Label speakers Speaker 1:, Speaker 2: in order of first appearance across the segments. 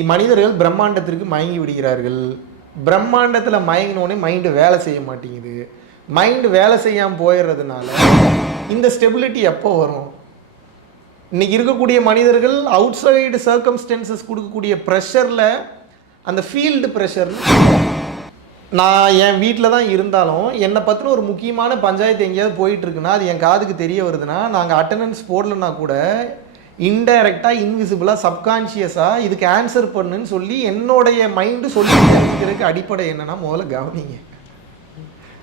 Speaker 1: மனிதர்கள் பிரம்மாண்டத்திற்கு மயங்கி விடுகிறார்கள். பிரம்மாண்டத்தில் மயங்கினோடனே மைண்டு வேலை செய்ய மாட்டேங்குது. மைண்டு வேலை செய்யாமல் போயிடுறதுனால இந்த ஸ்டெபிலிட்டி எப்போ வரும்? இன்னைக்கு இருக்கக்கூடிய மனிதர்கள் அவுட் சைடு சர்க்கம்ஸ்டன்சஸ் கொடுக்கக்கூடிய ப்ரெஷரில் அந்த ஃபீல்டு ப்ரெஷர் நான் என் வீட்டில் தான் இருந்தாலும் என்னை பற்றின ஒரு முக்கியமான பஞ்சாயத்து எங்கேயாவது போயிட்டு இருக்குன்னா அது என் காதுக்கு தெரிய வருதுன்னா நாங்கள் அட்டண்டன்ஸ் போடலன்னா கூட இன்டைரக்டாக இன்விசிபிளாக சப்கான்ஷியஸாக இதுக்கு ஆன்சர் பண்ணுன்னு சொல்லி என்னுடைய மைண்டு சொல்லி தெரிஞ்சுக்கிறதுக்கு அடிப்படை என்னன்னா முதல்ல கவனிங்க.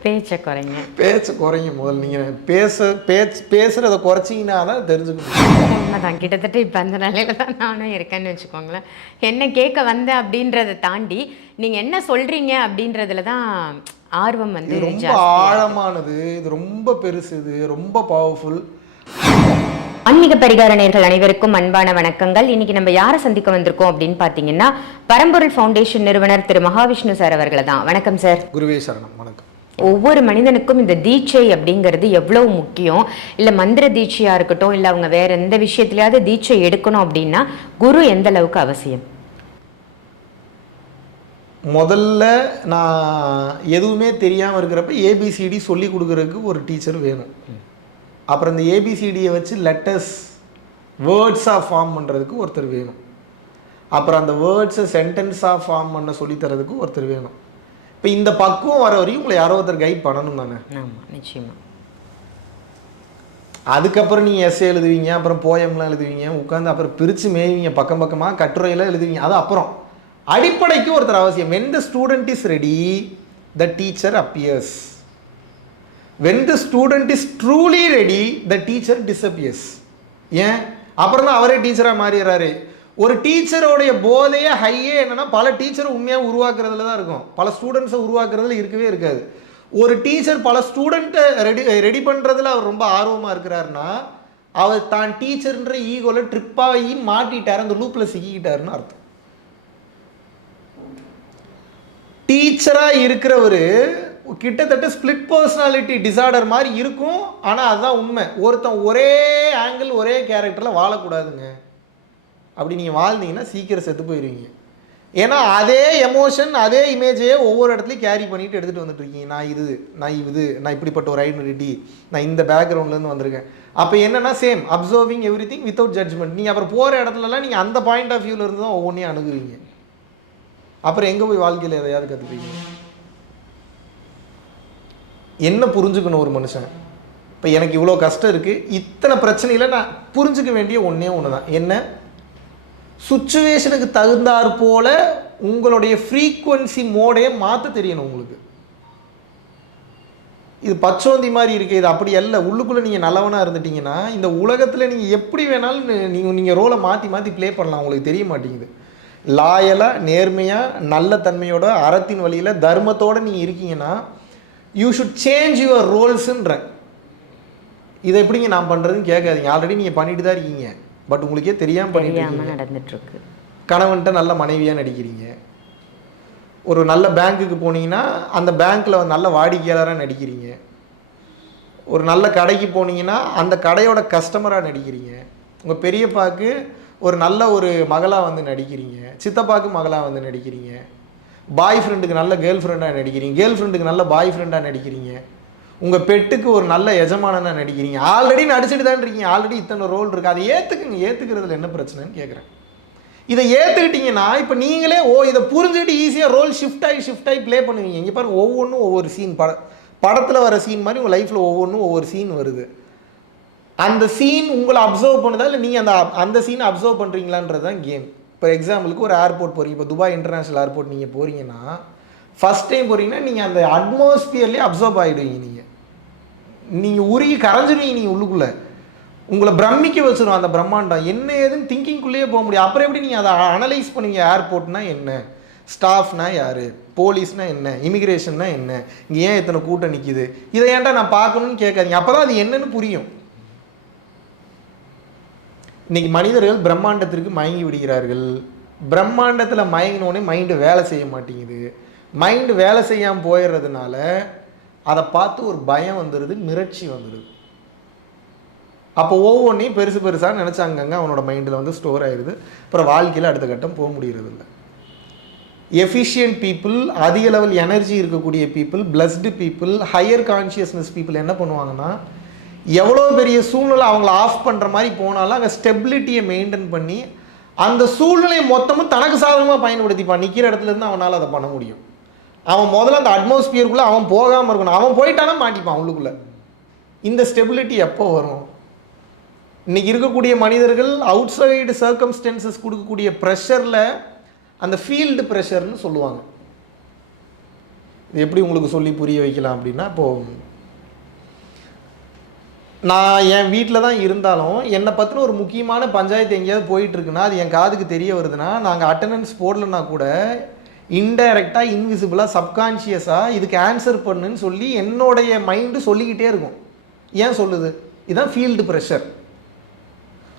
Speaker 2: பேச்சை குறைங்க.
Speaker 1: பேச்ச குறைங்க முதல்ல. நீங்கள் பேச பேச்சு பேசுகிறத குறைச்சிங்கன்னா தான் தெரிஞ்சுக்கணும்
Speaker 2: உண்மைதான். கிட்டத்தட்ட இப்போ அந்த நிலையில தான் நானும் இருக்கேன்னு வச்சுக்கோங்களேன். என்ன கேட்க வந்தேன் அப்படின்றத தாண்டி நீங்கள் என்ன சொல்கிறீங்க அப்படின்றதுல தான் ஆர்வம் வந்து
Speaker 1: ரொம்ப. ஆழமானது. இது ரொம்ப பெருசு இது ரொம்ப பவர்ஃபுல்
Speaker 2: ஆன்மீக பரிகார நேர்கள் அனைவருக்கும் அன்பான வணக்கங்கள். இன்னைக்கு நம்ம யாரை சந்திக்க வந்திருக்கோம் அப்படின்னு பார்த்தீங்கன்னா பரம்பொருள் ஃபவுண்டேஷன் நிறுவனர் திரு மகாவிஷ்ணு சார் அவர்களை தான் வணக்கம் சார்.
Speaker 1: குருவே சரணம். வணக்கம்.
Speaker 2: ஒவ்வொரு மனிதனுக்கும் இந்த தீட்சை அப்படிங்கிறது எவ்வளவு முக்கியம்? இல்லை மந்திர தீட்சையா இருக்கட்டும் இல்லை அவங்க வேற எந்த விஷயத்துலயாவது தீட்சை எடுக்கணும் அப்படின்னா குரு எந்த அளவுக்கு அவசியம்?
Speaker 1: முதல்ல நான் எதுவுமே தெரியாமல் இருக்கிறப்ப ஏபிசிடி சொல்லி கொடுக்கறதுக்கு ஒரு டீச்சர் வேணும். அப்புறம் இந்த ஏபிசிடியை வச்சு லெட்டர்ஸ் வேர்ட்ஸாக ஃபார்ம் பண்ணுறதுக்கு ஒருத்தர் வேணும். அப்புறம் அந்த வேர்ட்ஸை சென்டென்ஸாக ஃபார்ம் பண்ண சொல்லி தரதுக்கு ஒருத்தர் வேணும். இப்போ இந்த பக்குவம் வர வரையும் உங்களை யாரோ ஒருத்தர் கைட் பண்ணணும் தானே?
Speaker 2: ஆமா நிச்சயமா.
Speaker 1: அதுக்கப்புறம் நீங்கள் எஸ்ஏ எழுதுவீங்க அப்புறம் போயம்லாம் எழுதுவீங்க உட்காந்து அப்புறம் பிரித்து மேய்வீங்க பக்கம் பக்கமாக கட்டுரையெல்லாம் எழுதுவீங்க அது அப்புறம். அடிப்படைக்கு ஒருத்தர் அவசியம். When the student is ready the teacher appears. When the student is truly ready the teacher disappears. ஏன்? அப்புறம் தான் அவரே டீச்சராக மாறிடுறாரு. ஒரு டீச்சரோடைய போதையே ஹையே என்னன்னா பல டீச்சர் உண்மையாக உருவாக்குறதுல தான் இருக்கும். பல ஸ்டூடெண்ட்ஸை உருவாக்குறதுல இருக்கவே இருக்காது. ஒரு டீச்சர் பல ஸ்டூடெண்ட்டை ரெடி ரெடி பண்ணுறதுல அவர் ரொம்ப ஆர்வமாக இருக்கிறாருன்னா அவர் தான் டீச்சர்ன்ற ஈகோவில் ட்ரிப்பாகி மாட்டிட்டார் அந்த லூப்பில் சிக்கிக்கிட்டாருன்னு அர்த்தம். டீச்சராக இருக்கிறவர் கிட்டத்தட்ட ஸ்பிளிட் பர்சனாலிட்டி டிசார்டர் மாதிரி இருக்கும். ஆனால் அதுதான் உண்மை. ஒருத்தன் ஒரே ஆங்கிள் ஒரே கேரக்டரில் வாழக்கூடாதுங்க. அப்படி நீங்கள் வாழ்ந்தீங்கன்னா சீக்கிரம் செத்து போயிடுவீங்க ஏன்னா அதே எமோஷன் அதே இமேஜையே ஒவ்வொரு இடத்துலையும் கேரி பண்ணிட்டு எடுத்துகிட்டு வந்துட்டு இருக்கீங்க. நான் இது நான் இது நான் இப்படிப்பட்ட ஒரு ஐடென்டிட்டி நான் இந்த பேக்ரவுண்ட்லேருந்து வந்திருக்கேன். அப்போ என்னன்னா same observing everything without judgement நீங்கள் அப்புறம் போகிற இடத்துலலாம் நீங்கள் அந்த பாயிண்ட் ஆஃப் வியூவில் இருந்து தான் ஒவ்வொன்றையும் அணுகுவீங்க. அப்புறம் எங்கே போய் வாழ்க்கையில் எதையாவது கற்றுப்பீங்க என்ன புரிஞ்சுக்கணும் ஒரு மனுஷன்? இப்போ எனக்கு இவ்வளோ கஷ்டம் இருக்குது இத்தனை பிரச்சனையில் நான் புரிஞ்சுக்க வேண்டிய ஒன்றே ஒன்று தான் என்ன சுச்சுவேஷனுக்கு தகுந்தாற் போல உங்களுடைய ஃப்ரீக்குவன்சி மோடையை மாற்ற தெரியணும் உங்களுக்கு. இது பச்சோந்தி மாதிரி இருக்குது இது அப்படி அல்ல. உள்ளுக்குள்ளே நீங்கள் நல்லவனாக இருந்துட்டீங்கன்னா இந்த உலகத்தில் நீங்கள் எப்படி வேணாலும் நீங்கள் நீங்கள் ரோலை மாற்றி மாற்றி ப்ளே பண்ணலாம். உங்களுக்கு தெரிய மாட்டேங்குது. லாயலாக நேர்மையாக நல்ல தன்மையோட அறத்தின் வழியில் தர்மத்தோடு நீங்கள் இருக்கீங்கன்னா யூ ஷுட் சேஞ்ச் யுவர் ரோல்ஸுன்றேன் இதை எப்படிங்க நான் பண்ணுறதுன்னு கேட்காதீங்க. ஆல்ரெடி நீங்கள் பண்ணிட்டு தான் இருக்கீங்க. பட் உங்களுக்கே தெரியாமல் பண்ணிட்டு
Speaker 2: தெரியாம
Speaker 1: இருக்கீங்க.
Speaker 2: நடந்துட்டு இருக்கு
Speaker 1: கணவன்கிட்ட நல்ல மனைவியாக நடிக்கிறீங்க. ஒரு நல்ல பேங்க்குக்கு போனீங்கன்னா அந்த பேங்க்கில் நல்ல வாடிக்கையாளராக நடிக்கிறீங்க. ஒரு நல்ல கடைக்கு போனீங்கன்னா அந்த கடையோட கஸ்டமராக நடிக்கிறீங்க. உங்கள் பெரியப்பாக்கு ஒரு நல்ல ஒரு மகளாக வந்து நடிக்கிறீங்க. சித்தப்பாக்கு மகளாக வந்து நடிக்கிறீங்க. பாய் ஃப்ரெண்டுக்கு நல்ல கேர்ள் ஃப்ரெண்டாக நடிக்கிறீங்க. கேர்ள் ஃப்ரெண்டுக்கு நல்ல பாய் ஃப்ரெண்டாக நடிக்கிறீங்க. உங்கள் பெட்டுக்கு ஒரு நல்ல எஜமானனாக நடிக்கிறீங்க. ஆல்ரெடி நடிச்சுட்டு தான் இருக்கீங்க. ஆல்ரெடி இத்தனை ரோல் இருக்குது அதை ஏற்றுக்குங்க ஏற்றுக்கிறதுல என்ன பிரச்சனைன்னு கேட்குறேன் இதை ஏற்றுக்கிட்டீங்கன்னா இப்போ நீங்களே ஓ இதை புரிஞ்சுக்கிட்டு ஈஸியாக ரோல் ஷிஃப்ட் ஆகி ஷிஃப்ட் ஆகி ப்ளே பண்ணுவீங்க. இங்கே பாருங்க ஒவ்வொன்றும் ஒவ்வொரு சீன் பட படத்தில் வர சீன் மாதிரி உங்கள் லைஃப்பில் ஒவ்வொன்றும் ஒவ்வொரு சீன் வருது. அந்த சீன் உங்களை அப்சர்வ் பண்ணுதா? இல்லை நீங்கள் அந்த அந்த சீனை அப்சர்வ் பண்ணுறீங்களான்றது தான் கேம் இப்போ எக்ஸாம்பிளுக்கு ஒரு ஏர்போர்ட் போகிறீங்க இப்போ துபாய் இன்டர்நேஷ்னல் ஏர்போர்ட் நீங்கள் போகிறீங்கன்னா ஃபஸ்ட் டைம் போகிறீங்கன்னா நீங்கள் அந்த அட்மாஸ்பியர்லேயே அப்சர்வ் ஆகிடுவீங்க நீங்கள் நீங்கள் உருகி கரைஞ்சிருவீங்க நீங்கள் உள்ளுக்குள்ளே. உங்களை பிரமிக்க வச்சிடும் அந்த பிரம்மாண்டம். என்ன ஏதுன்னு திங்கிங்குள்ளேயே போக முடியும் அப்புறம் எப்படி நீங்கள் அதை அனலைஸ் பண்ணுவீங்க? ஏர்போர்ட்னா என்ன? ஸ்டாஃப்னா யார்? போலீஸ்னால் என்ன? இமிக்ரேஷன்னா என்ன? இங்கே ஏன் இத்தனை கூட்டம் நிற்கிது இதை ஏன்டா நான் பார்க்கணுன்னு கேட்காதீங்க. அப்போ தான் அது என்னன்னு புரியும். இன்னைக்கு மனிதர்கள் பிரம்மாண்டத்திற்கு மயங்கி விடுகிறார்கள். பிரம்மாண்டத்தில் மயங்கினோடனே மைண்டு வேலை செய்ய மாட்டேங்குது. மைண்டு வேலை செய்யாமல் போயிடுறதுனால அதை பார்த்து ஒரு பயம் வந்துடுது மிரட்சி வந்துடுது அப்போ ஒவ்வொன்றையும் பெருசு பெருசாக நினச்சாங்கங்க அவனோட மைண்டில் வந்து ஸ்டோர் ஆயிடுது அப்புறம் வாழ்க்கையில் அடுத்த கட்டம் போக முடியறதில்ல. இல்லை எஃபிஷியன்ட் பீப்புள் அதிக லெவல் எனர்ஜி இருக்கக்கூடிய people blessed people higher consciousness people என்ன பண்ணுவாங்கன்னா எவ்வளோ பெரிய சூழ்நிலை அவங்கள ஆஃப் பண்ணுற மாதிரி போனாலும் அங்கே ஸ்டெபிலிட்டியை மெயின்டைன் பண்ணி அந்த சூழ்நிலையை மொத்தமும் தனக்கு சாதகமாக பயன்படுத்திப்பான். நிற்கிற இடத்துல இருந்து அவனால் அதை பண்ண முடியும். அவன் முதல்ல அந்த அட்மாஸ்பியருக்குள்ளே அவன் போகாமல் இருக்கணும். அவன் போயிட்டானா மாட்டிப்பான் அவளுக்குள்ளே இந்த ஸ்டெபிலிட்டி எப்போ வரும்? இன்னைக்கு இருக்கக்கூடிய மனிதர்கள் அவுட் சைடு சர்க்கம்ஸ்டன்சஸ் கொடுக்கக்கூடிய ப்ரெஷரில் அந்த ஃபீல்டு ப்ரெஷர்னு சொல்லுவாங்க. இது எப்படி உங்களுக்கு சொல்லி புரிய வைக்கலாம் அப்படின்னா இப்போது நான் என் வீட்டில் தான் இருந்தாலும் என்னை பற்றின ஒரு முக்கியமான பஞ்சாயத்து எங்கேயாவது போயிட்டுருக்குன்னா அது என் காதுக்கு தெரிய வருதுன்னா நாங்கள் அட்டண்டன்ஸ் போடலன்னா கூட இன்டைரக்டாக இன்விசிபிளாக சப்கான்ஷியஸாக இதுக்கு ஆன்சர் பண்ணுன்னு சொல்லி என்னுடைய மைண்டு சொல்லிக்கிட்டே இருக்கும். ஏன் சொல்லுது? இதுதான் ஃபீல்டு ப்ரெஷர்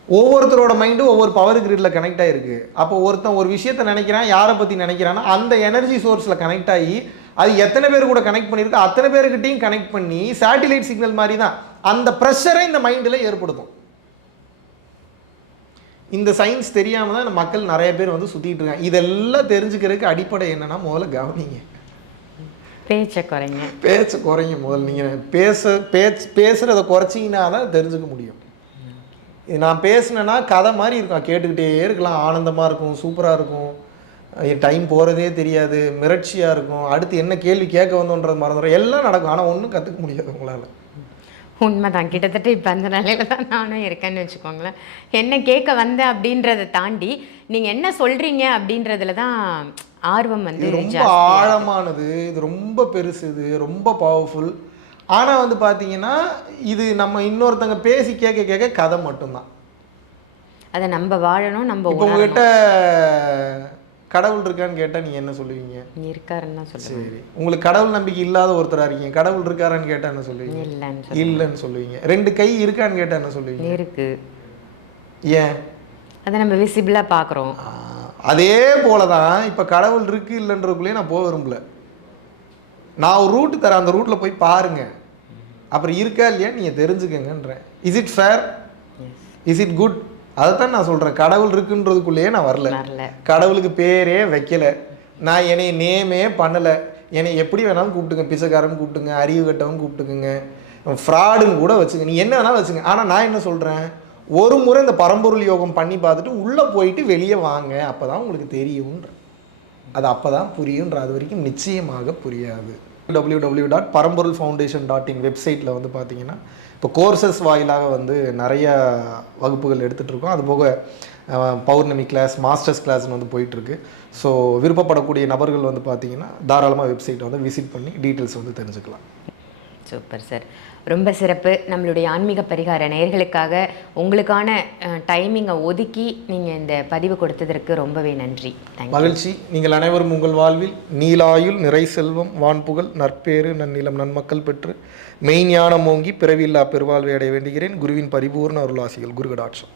Speaker 1: ஒவ்வொருத்தரோட மைண்டும் ஒவ்வொரு பவர் கிரிட்டில் கனெக்ட் ஆகிருக்கு அப்போ ஒருத்தன் ஒரு விஷயத்த நினைக்கிறான் யாரை பற்றி நினைக்கிறான்னா அந்த எனர்ஜி சோர்ஸில் கனெக்ட் ஆகி அது எத்தனை பேர் கூட கனெக்ட் பண்ணியிருக்கு அத்தனை பேருக்கிட்டையும் கனெக்ட் பண்ணி சேட்டிலைட் சிக்னல் மாதிரி தான். அந்த ப்ரெஷரை இந்த மைண்டில் ஏற்படுத்தும். இந்த சயின்ஸ் தெரியாமல் தான் மக்கள் நிறைய பேர் வந்து சுற்றிட்டு இருக்காங்க. இதெல்லாம் தெரிஞ்சுக்கிறதுக்கு அடிப்படை என்னன்னா முதல்ல கவனிங்க.
Speaker 2: பேச்சை குறைங்க.
Speaker 1: பேச்சை குறைங்க முதல்ல. நீங்கள் பேச பேச்சு பேசுகிறத குறைச்சிங்கன்னா தான் தெரிஞ்சுக்க முடியும். இது நான் பேசினேன்னா கதை மாதிரி இருக்கும். கேட்டுக்கிட்டே இருக்கலாம். ஆனந்தமாக இருக்கும் சூப்பராக இருக்கும். டைம் போகிறதே தெரியாது. மிரட்சியாக இருக்கும். அடுத்து என்ன கேள்வி கேட்க வந்தோன்றது மறந்துடும் எல்லாம் நடக்கும். ஆனால் ஒன்றும் கற்றுக்க முடியாது உங்களால்.
Speaker 2: உண்மைதான். கிட்டத்தட்ட இப்போ அந்த நிலையில தான் நானும் இருக்கேன்னு வச்சுக்கோங்களேன். என்ன கேட்க வந்தேன் அப்படின்றத தாண்டி நீங்கள் என்ன சொல்கிறீங்க அப்படின்றதுல தான் ஆர்வம் வந்து
Speaker 1: ரொம்ப. ஆழமானது. இது ரொம்ப பெருசு இது. ரொம்ப பவர்ஃபுல் ஆனால் வந்து பார்த்தீங்கன்னா இது நம்ம இன்னொருத்தங்க பேசி கேட்க கேட்க கதை மட்டும்தான்.
Speaker 2: அதை நம்ம வாழணும் நம்ம.
Speaker 1: உங்ககிட்ட கடவுள் இருக்கான்னு கேட்டால் நீங்கள் என்ன சொல்லுவீங்க?
Speaker 2: இருக்காருன்னு சொல்லுவேன்
Speaker 1: சரி. உங்களுக்கு கடவுள் நம்பிக்கை இல்லாத ஒருத்தரா இருக்கீங்க. கடவுள் இருக்காரான்னு கேட்டா என்ன சொல்லுவீங்க?
Speaker 2: இல்லைன்னு
Speaker 1: இல்லைன்னு சொல்லுவீங்க. ரெண்டு கை இருக்கான்னு கேட்டா என்ன சொல்லுவீங்க?
Speaker 2: இருக்கு.
Speaker 1: ஏன்?
Speaker 2: அதை நம்ம விசிபிளாக பார்க்குறோம்.
Speaker 1: அதே போல தான் இப்போ கடவுள் இருக்கு இல்லைன்றதுக்குள்ளேயே நான் போக விரும்பல. நான் ஒரு ரூட் தரேன். அந்த ரூட்டில் போய் பாருங்க. அப்புறம் இருக்கா இல்லையா நீங்கள் தெரிஞ்சுக்கங்கன்றேன். Is it fair is it good அதைத்தான் நான் சொல்கிறேன் கடவுள் இருக்குன்றதுக்குள்ளேயே நான் வரல. கடவுளுக்கு பேரே வைக்கல. நான் என்னை நேமே பண்ணலை. என்னை எப்படி வேணாலும் கூப்பிட்டுங்க. பிச்சைக்காரன் கூப்பிட்டுங்க. அறிவு கட்டவன் கூப்பிட்டுக்குங்க. ஃப்ராடுன்னு கூட வச்சுங்க. நீ என்ன வேணாலும் வச்சுங்க. ஆனால் நான் என்ன சொல்கிறேன் ஒரு முறை இந்த பரம்பொருள் யோகம் பண்ணி பார்த்துட்டு உள்ளே போயிட்டு வெளியே வாங்க. அப்போ தான் உங்களுக்கு தெரியும்ன்ற. அது அப்போ தான் புரியுன்ற அது வரைக்கும் நிச்சயமாக புரியாது. W W dot Paramporul foundation dot in வெப்சைட்டில் வந்து பார்த்தீங்கன்னா இப்போ கோர்சஸ் வாயிலாக வந்து நிறைய வகுப்புகள் எடுத்துகிட்டு இருக்கோம் அது போக பௌர்ணமி கிளாஸ் மாஸ்டர்ஸ் கிளாஸ்னு வந்து போயிட்டுருக்கு. ஸோ விருப்பப்படக்கூடிய நபர்கள் வந்து பார்த்தீங்கன்னா தாராளமாக வெப்சைட்டை வந்து விசிட் பண்ணி டீட்டெயில்ஸ் வந்து தெரிஞ்சுக்கலாம்.
Speaker 2: Super sir. ரொம்ப சிறப்பு. நம்மளுடைய ஆன்மீக பரிகார நேர்களுக்காக உங்களுக்கான டைமிங்கை ஒதுக்கி நீங்கள் இந்த பதிவு கொடுத்ததற்கு ரொம்பவே நன்றி.
Speaker 1: மகிழ்ச்சி. நீங்கள் அனைவரும் உங்கள் வாழ்வில் நீலாயுள் நிறை செல்வம் வான்புகழ் நற்பேறு நன்னிலம் நன்மக்கள் பெற்று மெய்ஞானம் ஓங்கி பிறவில்லா பெருவாழ்வை அடைய வேண்டுகிறேன். குருவின் பரிபூர்ண அருளாசிகள். குருகடாட்சம்.